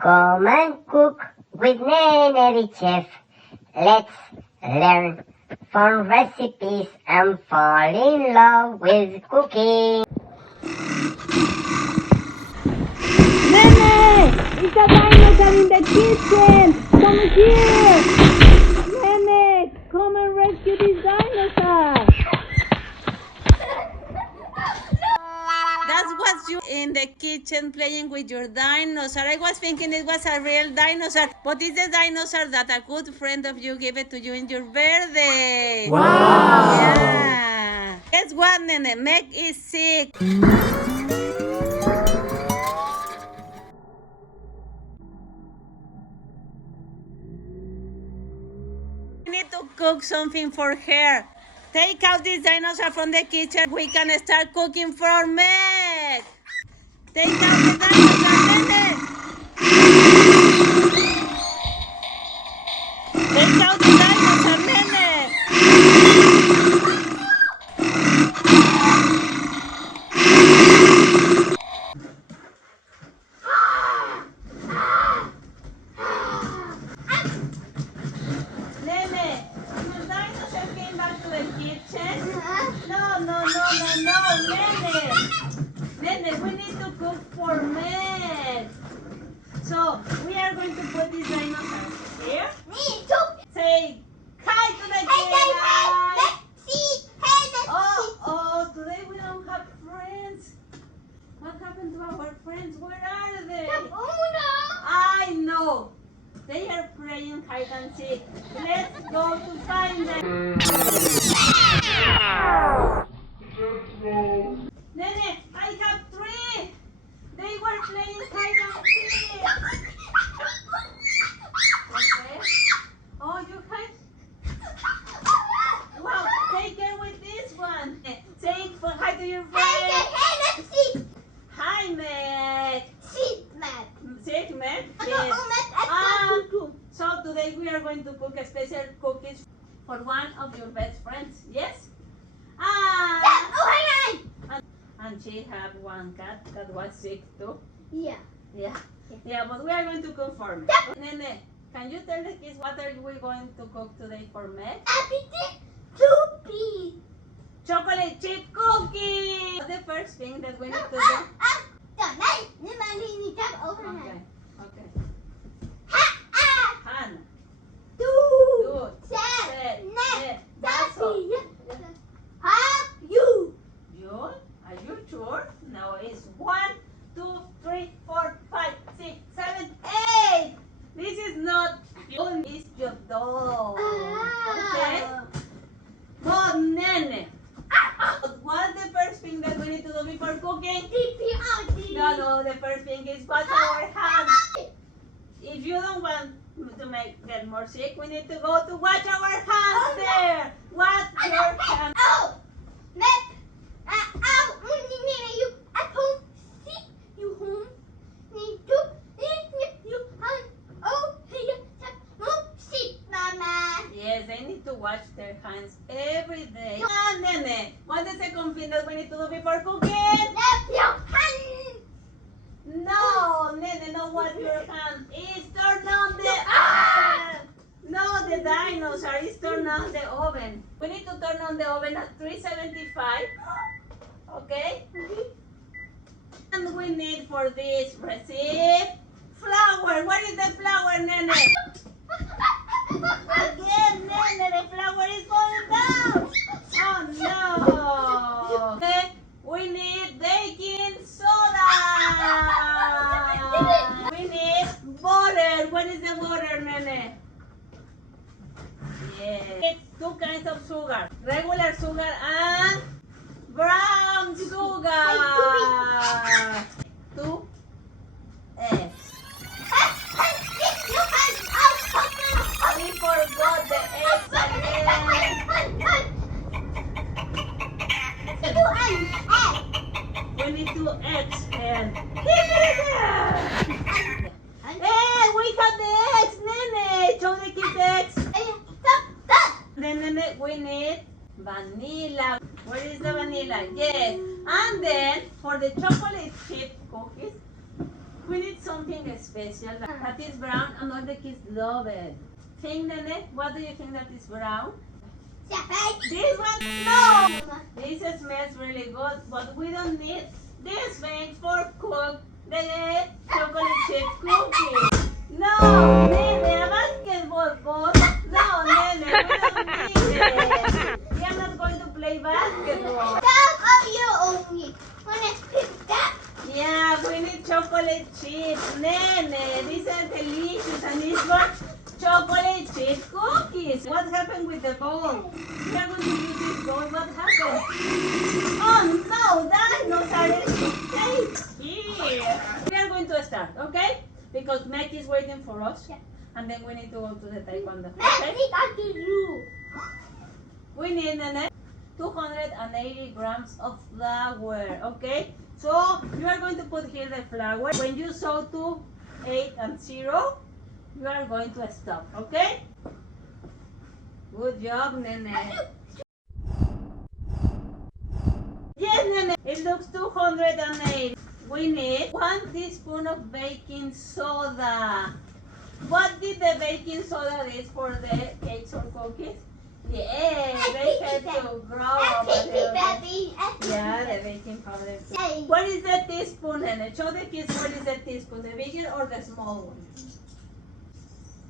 Come and cook with Nene the chef. Let's learn fun recipes and fall in love with cooking. Nene! It's a dinosaur in the kitchen! Come here! Nene! Come and rescue this dinosaur! That was you in the kitchen playing with your dinosaur. I was thinking it was a real dinosaur, but it's a dinosaur that a good friend of you gave it to you in your birthday. Wow! Yeah. Guess what, Nene? Meg is sick. We need to cook something for her. Take out this dinosaur from the kitchen. We can start cooking for Meg. Take out the dinosaur, Nene. Take out the dinosaur, Nene. Nene, your dinosaur came back to the kitchen. No, Nene. Nene, we need to cook for Meg. So, we are going to put this dinosaur here. Say hi to the kids. Oh, today we don't have friends. What happened to our friends? Where are they? I know. They are playing hide and seek. Let's go to find them. Nene, I have 3. They were playing hide and seek. Okay. Oh, you hide. Wow, take care with this one. Say hi to your friend. Hi, Meg. Sick, Meg? Yes. So today we are going to cook a special cookies for one of your best friends. Yes? And she had one cat that was sick too. Yeah, but we are going to cook for Meg. Nene, can you tell the kids what are we going to cook today for Meg? Chocolate chip cookie! The first thing that we need to do. Okay. Hannah. Two. Set. Net. That's all. You? Are you sure? No, it's 1, 2, 3, 4, 5, 6, 7, 8. This is not you, it's your dog. Okay? But Nene. What's the first thing that we need to do before cooking? No, the first thing is wash our hands. If you don't want to get more sick, we need to go to wash our hands there. Wash your hands. Yes, they need to wash their hands every day. Nene, what's the second thing that we need to do before cooking? No, Nene, not wash your hands. It's turn on the oven. No, the dinosaur is turn on the oven. We need to turn on the oven at 375. Okay? And we need for this recipe flour. What is the flour, Nene? Again, Nene, the flour is falling down. Oh no. Okay, we need baking soda. We need butter. What is the butter, Nene? Yes. It's 2 kinds of sugar. Regular sugar and brown sugar. 2 eggs. We forgot the eggs again. We need 2 eggs and hey, we have the eggs, Nene. Show the kids the eggs. Then Nene, we need vanilla. Where is the vanilla? Yes. And then for the chocolate chip cookies, we need some something special that is brown and all the kids love it. Think, Nene, what do you think that is brown? This one? No! This smells really good, but we don't need this thing for cook the chocolate chip cookie. No, Nene, a basketball ball. No, Nene, we don't need it. We are not going to play basketball. Yeah, we need chocolate chips. Nene, these are delicious and it's got chocolate chip cookies. What happened with the bowl? We are going to use this bowl. What happened? Oh no, dinosaur is here. We are going to start, okay? Because Meg is waiting for us. Yeah. And then we need to go to the taekwondo. Okay? We need, Nene, 280 grams of flour, okay? So you are going to put here the flour. When you saw 2, 8, and 0, you are going to stop, okay? Good job, Nene. Yes, Nene, it looks 208. We need 1 teaspoon of baking soda. What did the baking soda is for the cakes or cookies? Yeah, they had to grow up a little bit. Yeah, the baking powder. What is the teaspoon, Nene? Show the kids what is the teaspoon, the bigger or the small one?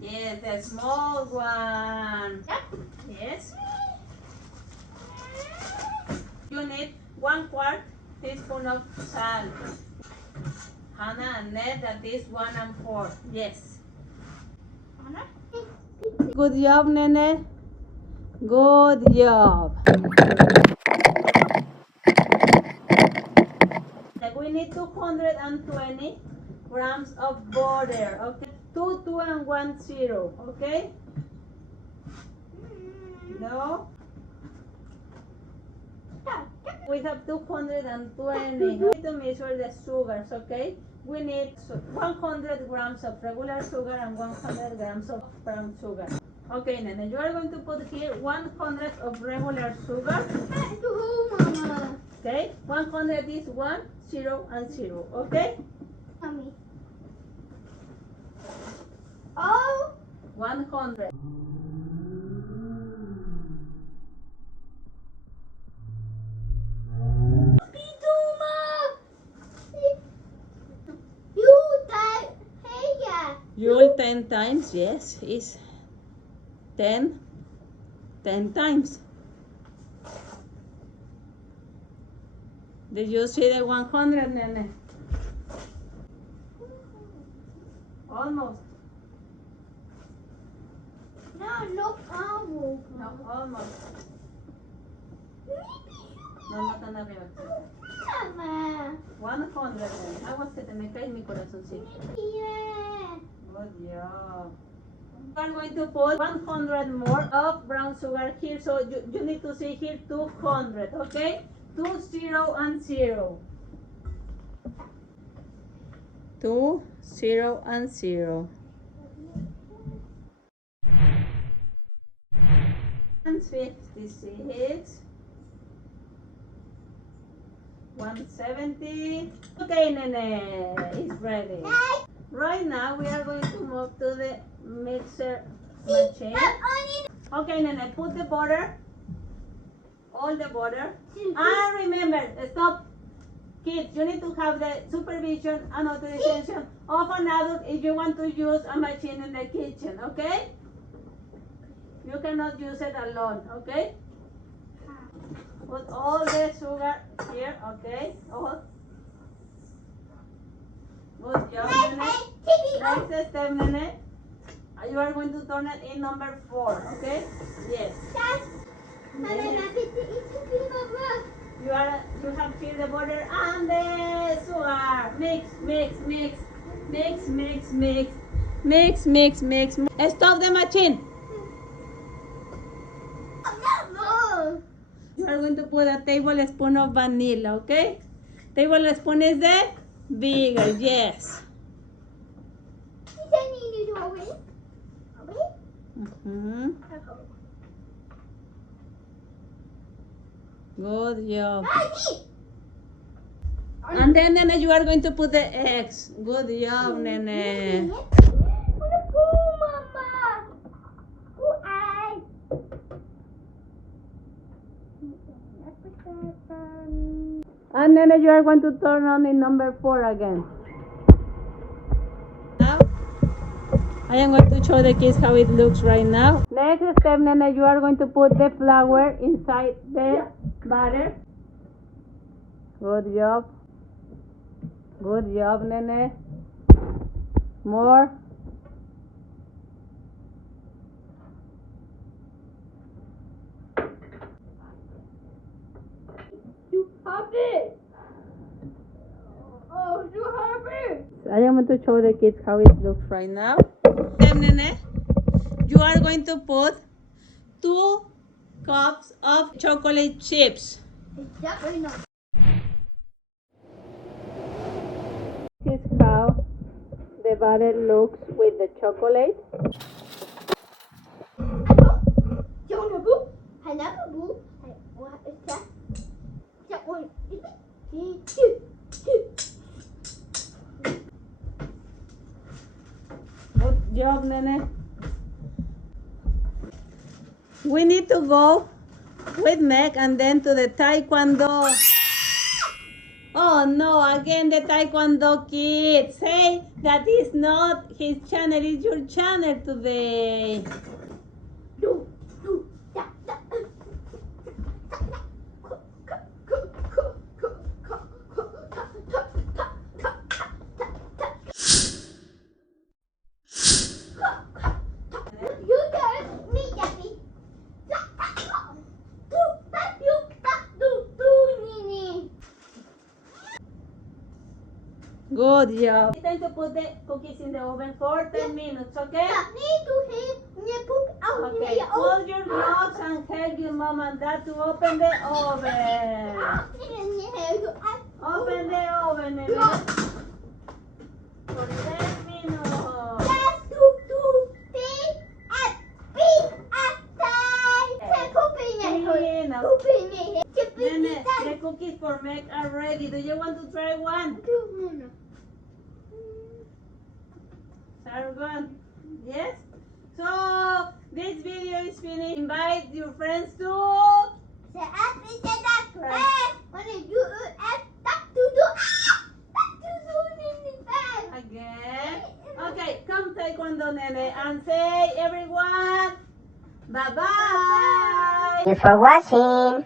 Yes, the small one. Yes. You need 1/4 teaspoon of salt. Hannah and Ned, that is 1 and 4. Yes. Good job, Nene. Good job. We need 220 grams of butter. Okay. 2, 2, and 1, 0. Okay. No. We have 220. We need to measure the sugars, okay? We need 100 grams of regular sugar and 100 grams of brown sugar. Okay, Nene, you are going to put here 100 of regular sugar. Okay, 100 is 1, 0, and 0, okay? Oh! 100. You'll 10 times, yes, is 10 times. Did you see the 100, Nene? Almost. No, almost. No, almost. No, no tan arriba. 100, Nene. Aguas que te me cae mi corazoncito. Good job. We are going to put 100 more of brown sugar here. So you need to see here 200, okay? 2, 0, and 0. 2, 0, and 0. 156. 170. Okay, Nene, it's ready. Right now, we are going to move to the mixer machine. Okay, Nene, put the butter, all the butter. And remember, stop. Kids, you need to have the supervision and authorization of an adult if you want to use a machine in the kitchen, okay? You cannot use it alone, okay? Put all the sugar here, okay? All. Good job, Nene. Next step, Nene. You are going to turn it in number 4, okay? Yes. You have here the butter and the sugar. Mix, mix, mix, mix, mix, mix, mix, mix, mix. Stop the machine. You are going to put a tablespoon of vanilla, okay? Tablespoon is the bigger, yes. Good job. And then, Nene, you are going to put the eggs. Good job, Nene. And then you are going to turn on in number 4 again. Now, I am going to show the kids how it looks right now. Next step, Nene, you are going to put the flour inside the butter. Good job. Good job, Nene. More. You have it. Oh, you have it. I am going to show the kids how it looks right now. Then, Nene, you are going to put 2 cups of chocolate chips. Exactly not. This is how the butter looks with the chocolate. Jonaboo, Hanaboo, what is that? That one. Good job, Nene. We need to go with Meg and then to the taekwondo. Oh no, again the taekwondo kid. Say that is not his channel, it's your channel today. Good job. It's time to put the cookies in the oven for 10 minutes, okay? Okay, hold your gloves and help your mom and dad to open the oven. Open the oven, Nene. For 10 minutes. Nene, the cookies for Meg are ready. Do you want to try one? Are good? Yes? So, this video is finished. Invite your friends to... Again. Okay, come taekwondo, Nene, and say everyone, bye-bye. Thank you for watching.